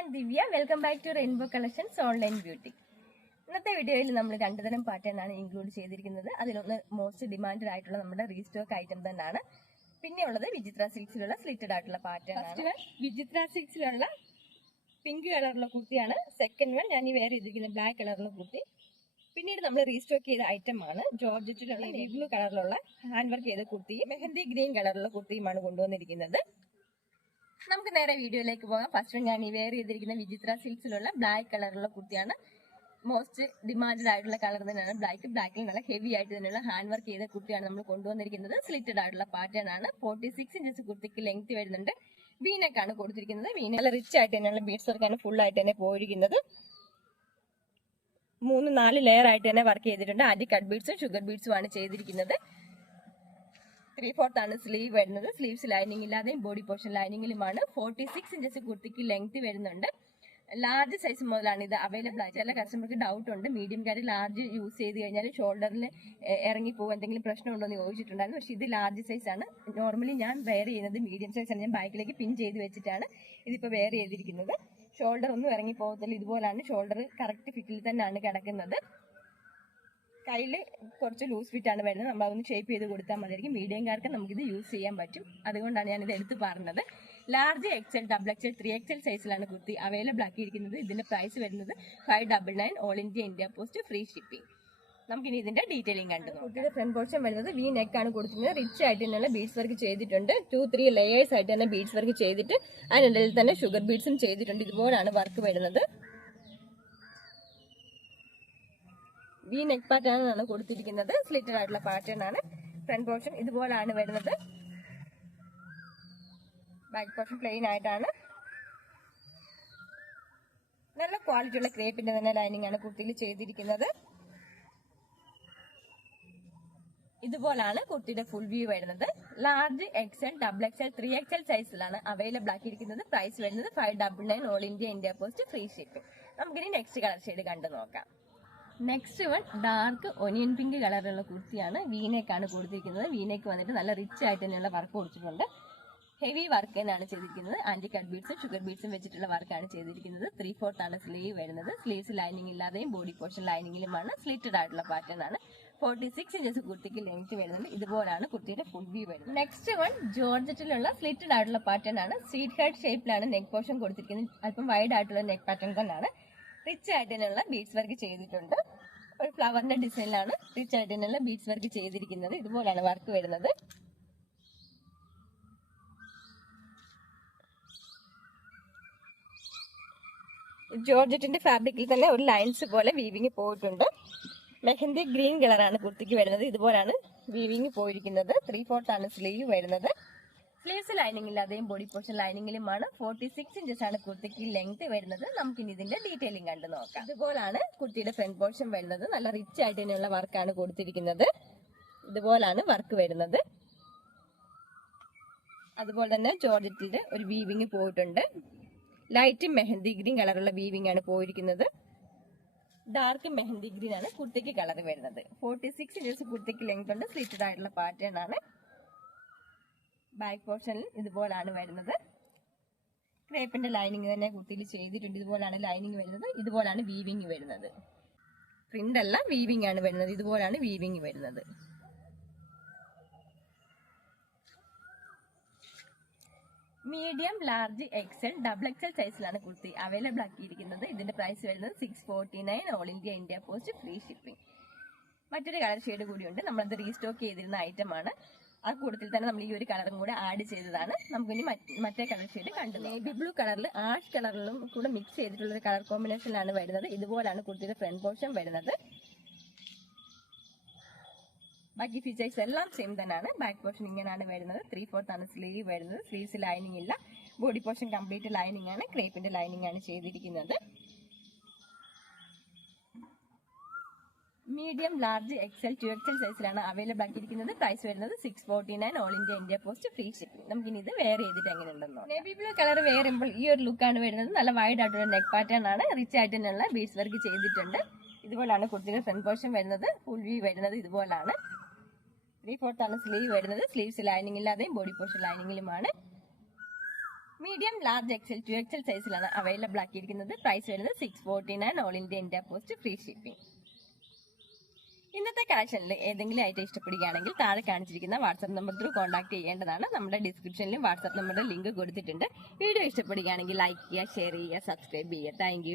ഞാൻ Divya. Welcome back to Rainbow Collections online beauty. ഇന്നത്തെ വീഡിയോയിൽ നമ്മൾ രണ്ടു തരം പാറ്റേൺ ആണ് ഇൻക്ലൂഡ് ചെയ്തിരിക്കുന്നത്. അതിലൊന്ന് മോസ്റ്റ് ഡിമാൻഡഡ് ആയിട്ടുള്ള നമ്മുടെ റീസ്റ്റോക്ക് ഐറ്റം തന്നെയാണ്. പിന്നെ ഉള്ളത് വിചിത്ര സിൽക്സിലുള്ള സ്ലിറ്റഡ് ആയിട്ടുള്ള പാറ്റേൺ ആണ്. വിചിത്ര സിൽക്സിലുള്ള പിങ്ക് കളറുള്ള കുർത്തിയാണ്. സെക്കൻഡ് വൺ ഞാൻ ഈ വേറെ ചെയ്തിരിക്കുന്ന ബ്ലാക്ക് കളറുള്ള കുർത്തി. പിന്നീട് നമ്മൾ റീസ്റ്റോക്ക് ചെയ്ത ഐറ്റം ആണ് ജോർജറ്റിലുള്ള നേവി ബ്ലൂ കളറിലുള്ള ഹാൻഡ് വർക്ക് ചെയ്ത കുർത്തിയും മെഹന്തി ഗ്രീൻ കളറുള്ള കുർത്തിയുമാണ് കൊണ്ടുവന്നിരിക്കുന്നത്. നമുക്ക് നേരെ വീഡിയോയിലേക്ക് പോകാം. ഫസ്റ്റ് ഞാൻ ഈ വെയർ ചെയ്തിരിക്കുന്ന വിചിത്ര സിൽക്സിലുള്ള ബ്ലാക്ക് കളറുള്ള കുർത്തിയാണ്. മോസ്റ്റ് ഡിമാൻഡഡ് ആയിട്ടുള്ള കളർ തന്നെയാണ് ബ്ലാക്കിൽ നല്ല ഹെവി ആയിട്ട് തന്നെയുള്ള ഹാൻഡ് വർക്ക് ചെയ്ത കുർത്തിയാണ് നമ്മൾ കൊണ്ടുവന്നിരിക്കുന്നത്. സ്ലിറ്റഡ് ആയിട്ടുള്ള പാറ്റേൺ ആണ്. 46 ഇഞ്ചസ് കുർത്തിക്ക് ലെങ്ത് വരുന്നുണ്ട്. വീനക്കാണ് കൊടുത്തിരിക്കുന്നത്. വീന നല്ല റിച്ച് ആയിട്ട് തന്നെയുള്ള ബീഡ്സ് വർക്കാണ് ഫുൾ ആയിട്ട് തന്നെ പോയിരിക്കുന്നത്. 3-4 ലെയർ ആയിട്ട് തന്നെ വർക്ക് ചെയ്തിട്ടുണ്ട്. ആദ്യ കട്ട് ബീഡ്സും ഷുഗർ ബീഡ്സും ആണ് ചെയ്തിരിക്കുന്നത്. 3/4 ആണ് സ്ലീവ് വരുന്നത്. സ്ലീവ്സ് ലൈനിങ് ഇല്ലാതെയും ബോഡി പോർഷൻ ലൈനിങ്ങിലുമാണ്. 46 ഇഞ്ചസ് കുർത്തിക്ക് ലെങ്ത് വരുന്നുണ്ട്. ലാർജ് സൈസ് മുതലാണ് ഇത് അവൈലബിൾ ആയിട്ട്. ചില കസ്റ്റമർക്ക് ഡൗട്ട് ഉണ്ട്, മീഡിയംകാർ ലാർജ് യൂസ് ചെയ്ത് കഴിഞ്ഞാൽ ഷോൾഡറിൽ ഇറങ്ങി പോകും, എന്തെങ്കിലും പ്രശ്നമുണ്ടോ എന്ന് ചോദിച്ചിട്ടുണ്ടായിരുന്നു. പക്ഷെ ഇത് ലാർജ് സൈസ് ആണ്. നോർമലി ഞാൻ വെയർ ചെയ്യുന്നത് മീഡിയം സൈസ് ആണ്. ഞാൻ ബാക്കിലേക്ക് പിൻ ചെയ്ത് വെച്ചിട്ടാണ് ഇതിപ്പോൾ വെയർ ചെയ്തിരിക്കുന്നത്. ഷോൾഡർ ഒന്നും ഇറങ്ങി പോകത്തില്ല. ഇതുപോലാണ് ഷോൾഡർ കറക്റ്റ് ഫിറ്റിൽ തന്നെയാണ് കിടക്കുന്നത്. കയ്യിൽ കുറച്ച് ലൂസ് ഫിറ്റ് ആണ് വരുന്നത്. നമ്മൾ അതൊന്ന് ഷേപ്പ് ചെയ്ത് കൊടുത്താൽ മതിയായിരിക്കും. മീഡിയംകാർക്ക് നമുക്കിത് യൂസ് ചെയ്യാൻ പറ്റും. അതുകൊണ്ടാണ് ഞാനിത് എടുത്ത് പറഞ്ഞത്. ലാർജ് XL, XXL, 3XL സൈസിലാണ് കുർത്തി അവൈലബിൾ ആക്കിയിരിക്കുന്നത്. ഇതിന്റെ പ്രൈസ് വരുന്നത് 599 all India post free shipping. നമുക്കിനി ഇതിന്റെ ഡീറ്റെയിലിംഗ് കണ്ടു. കുർത്തിയുടെ ഫ്രണ്ട് പോർഷൻ വരുന്നത് വി നെക്ക് ആണ് കൊടുത്തിരുന്നത്. റിച്ച് ആയിട്ട് തന്നെയുള്ള ബീഡ്സ് വർക്ക് ചെയ്തിട്ടുണ്ട്. 2-3 ലെയേഴ്സ് ആയിട്ട് തന്നെ ബീഡ്സ് വർക്ക് ചെയ്തിട്ട് അതിനിടയിൽ തന്നെ ഷുഗർ ബീഡ്സും ചെയ്തിട്ടുണ്ട്. ഇതുപോലാണ് വർക്ക് വരുന്നത്. വി നെക്ക് പാറ്റേൺ ആണ് കൊടുത്തിരിക്കുന്നത്. സ്ലിറ്റഡ് ആയിട്ടുള്ള പാറ്റേൺ ആണ്. ഫ്രണ്ട് പോർഷൻ ഇതുപോലാണ് വരുന്നത്. ബാക്ക് പോർഷൻ പ്ലെയിൻ ആയിട്ടാണ്. നല്ല ക്വാളിറ്റി ഉള്ള ക്രേപ്പിന്റെ തന്നെ ലൈനിങ് ആണ് കുർത്തിയിൽ ചെയ്തിരിക്കുന്നത്. ഇതുപോലാണ് കുർത്തിയുടെ ഫുൾ വ്യൂ വരുന്നത്. ലാർജ് XL, XXL, 3XL സൈസിലാണ് അവൈലബിൾ ആക്കിയിരിക്കുന്നത്. പ്രൈസ് വരുന്നത് 599 all India post free shipping. നമുക്കിനി നെക്സ്റ്റ് കളർ ഷെയ്ഡ് കണ്ടു നോക്കാം. Next one dark onion pink കളറുള്ള കുർത്തിയാണ്. വീനേക്കാണ് കൊടുത്തിരിക്കുന്നത്. വീനേക്ക് വന്നിട്ട് നല്ല റിച്ച് ആയിട്ട് തന്നെയുള്ള വർക്ക് കൊടുത്തിട്ടുണ്ട്. ഹെവി വർക്ക് തന്നെയാണ് ചെയ്തിരിക്കുന്നത്. ആന്റി കട്ട് ബീഡ്സും ഷുഗർ ബീഡ്സും വെച്ചിട്ടുള്ള വർക്കാണ് ചെയ്തിരിക്കുന്നത്. 3/4 ആണ് സ്ലീവ് വരുന്നത്. സ്ലീവ്സ് ലൈനിങ് ഇല്ലാതെയും ബോഡി പോർഷൻ ലൈനിങ്ങിലുമാണ്. സ്ലിറ്റഡ് ആയിട്ടുള്ള പാറ്റേൺ ആണ്. 46 ഇഞ്ചസ് കുർത്തിക്ക് ലെങ്ത് വരുന്നുണ്ട്. ഇതുപോലാണ് കുർത്തിയുടെ ഫുൾ വ്യൂ വരുന്നത്. നെക്സ്റ്റ് വൺ ജോർജറ്റിലുള്ള സ്ലിറ്റഡ് ആയിട്ടുള്ള പാറ്റേൺ ആണ്. സ്വീറ്റ് ഹാർട്ട് ഷേപ്പിലാണ് നെക്ക് പോർഷൻ കൊടുത്തിരിക്കുന്നത്. അല്പം വൈഡ് ആയിട്ടുള്ള നെക്ക് പാറ്റേൺ തന്നെയാണ്. റിച്ച് ആയിട്ട് തന്നെയുള്ള ബീഡ്സ് വർക്ക് ചെയ്തിട്ടുണ്ട്. ഒരു ഫ്ലവറിന്റെ ഡിസൈനിലാണ് റിച്ച് ആയിട്ട് തന്നെയുള്ള ബീഡ്സ് വർക്ക് ചെയ്തിരിക്കുന്നത്. ഇതുപോലാണ് വർക്ക് വരുന്നത്. ജോർജറ്റിന്റെ ഫാബ്രിക്കിൽ തന്നെ ഒരു ലൈൻസ് പോലെ വീവിങ് പോയിട്ടുണ്ട്. മെഹന്തി ഗ്രീൻ കളറാണ് കുർത്തിക്ക് വരുന്നത്. ഇതുപോലാണ് വീവിങ് പോയിരിക്കുന്നത്. 3/4 ആണ് സ്ലീവ് വരുന്നത്. സ്ലീവ്സ് ലൈനിങ് ഇല്ലാതെയും ബോഡി പോർഷൻ ലൈനിങ്ങിലുമാണ്. 46 ഇഞ്ചസ് ആണ് കുർത്തിക്ക് ലെങ്ത് വരുന്നത്. നമുക്കിനി ഇതിന്റെ ഡീറ്റെയിലിംഗ് കണ്ടു നോക്കാം. ഇതുപോലാണ് കുർത്തിയുടെ ഫ്രണ്ട് പോർഷൻ വരുന്നത്. നല്ല റിച്ച് ആയിട്ട് തന്നെയുള്ള വർക്കാണ് കൊടുത്തിരിക്കുന്നത്. ഇതുപോലാണ് വർക്ക് വരുന്നത്. അതുപോലെ തന്നെ ജോർജറ്റിന്റെ ഒരു വീവിങ് പോയിട്ടുണ്ട്. ലൈറ്റ് മെഹന്തി ഗ്രീൻ കളറുള്ള വീവിംഗ് ആണ് പോയിരിക്കുന്നത്. ഡാർക്ക് മെഹന്തി ഗ്രീൻ ആണ് കുർത്തിക്ക് കളർ വരുന്നത്. 46 ഇഞ്ചസ് കുർത്തിക്ക് ലെങ്ത് ഉണ്ട്. സ്ലിറ്റഡ് ആയിട്ടുള്ള പാറ്റേൺ ആണ്. ബാക്ക് പോർഷനിൽ ഇതുപോലാണ് വരുന്നത്. ക്രേപ്പിന്റെ ലൈനിങ് തന്നെ കുർത്തിയിൽ ചെയ്തിട്ടുണ്ട്. ഇതുപോലാണ് ലൈനിങ് വരുന്നത്. ഇതുപോലാണ് വീവിംഗ് വരുന്നത്. പ്രിന്റ് അല്ല, വീവിംഗ് ആണ് വരുന്നത്. ഇതുപോലാണ് വീവിംഗ് വരുന്നത്. മീഡിയം, ലാർജ്, XL, XXL സൈസിലാണ് കുർത്തി അവൈലബിൾ ആക്കിയിരിക്കുന്നത്. ഇതിന്റെ പ്രൈസ് വരുന്നത് 649 all India post free shipping. മറ്റൊരു കളർ ഷെയ്ഡ് കൂടിയുണ്ട്. നമ്മളത് റീസ്റ്റോക്ക് ചെയ്തിരുന്ന ഐറ്റം ആണ്. ആ കൂട്ടത്തിൽ തന്നെ നമ്മൾ ഈ ഒരു കളറും കൂടെ ആഡ് ചെയ്തതാണ്. നമുക്കിനി മറ്റേ കളർ ഷെയ്ഡ് കണ്ടു. നേവി ബ്ലൂ കളറിൽ ആഷ് കളറിലും കൂടെ മിക്സ് ചെയ്തിട്ടുള്ള ഒരു കളർ കോമ്പിനേഷനിലാണ് വരുന്നത്. ഇതുപോലാണ് കുർത്തിയുടെ ഫ്രണ്ട് പോർഷൻ വരുന്നത്. ബാക്കി ഫീച്ചേഴ്സ് എല്ലാം സെയിം തന്നെയാണ്. ബാക്ക് പോർഷൻ ഇങ്ങനെയാണ് വരുന്നത്. 3/4 ആണ് സ്ലീവ് വരുന്നത്. സ്ലീവ്സ് ലൈനിങ് ഇല്ല. ബോഡി പോർഷൻ കംപ്ലീറ്റ് ലൈനിങ് ആണ്. ക്രേപ്പിന്റെ ലൈനിങ് ആണ് ചെയ്തിരിക്കുന്നത്. മീഡിയം, ലാർജ്, XL, 2XL സൈസിലാണ് അവൈലബിൾ ആക്കിയിരിക്കുന്നത്. പ്രൈസ് വരുന്നത് 649 all India post free shipping. നമുക്കിനി ഇത് വെയർ ചെയ്തിട്ട് എങ്ങനെയുണ്ടെന്നോ. നേവി ബ്ലൂ കളർ വെയർ ചെയ്യുമ്പോൾ ഈ ഒരു ലുക്കാണ് വരുന്നത്. നല്ല വൈഡ് ആയിട്ടുള്ള നെക്ക് പാറ്റേൺ ആണ്. റിച്ച് ആയിട്ട് തന്നെയുള്ള ബീഡ്സ് വർക്ക് ചെയ്തിട്ടുണ്ട്. ഇതുപോലാണ് കുർത്തിയുടെ ഫ്രണ്ട് പോർഷൻ വരുന്നത്. ഫുൾ വ്യൂ വരുന്നത് ഇതുപോലാണ്. 3/4 ആണ് സ്ലീവ് വരുന്നത്. സ്ലീവ്സ് ലൈനിങ് ഇല്ലാതെയും ബോഡി പോർഷൻ ലൈനിങ്ങിലുമാണ്. മീഡിയം ലാർജ് എക്സൽ 2XL സൈസിലാണ് അവൈലബിൾ ആക്കിയിരിക്കുന്നത്. പ്രൈസ് വരുന്നത് 649, all India India post, free shipping. ഇന്നത്തെ കളക്ഷനിൽ ഏതെങ്കിലും ഐറ്റം ഇഷ്ടപ്പെടുകയാണെങ്കിൽ താഴെ കാണിച്ചിരിക്കുന്ന വാട്സ്ആപ്പ് നമ്പർ ത്രൂ കോൺടാക്ട് ചെയ്യേണ്ടതാണ്. നമ്മുടെ ഡിസ്ക്രിപ്ഷനിലും വാട്സ്ആപ്പ് നമ്പറുടെ ലിങ്ക് കൊടുത്തിട്ടുണ്ട്. വീഡിയോ ഇഷ്ടപ്പെടുകയാണെങ്കിൽ ലൈക്ക് ചെയ്യുക, ഷെയർ ചെയ്യുക, സബ്സ്ക്രൈബ് ചെയ്യുക. താങ്ക്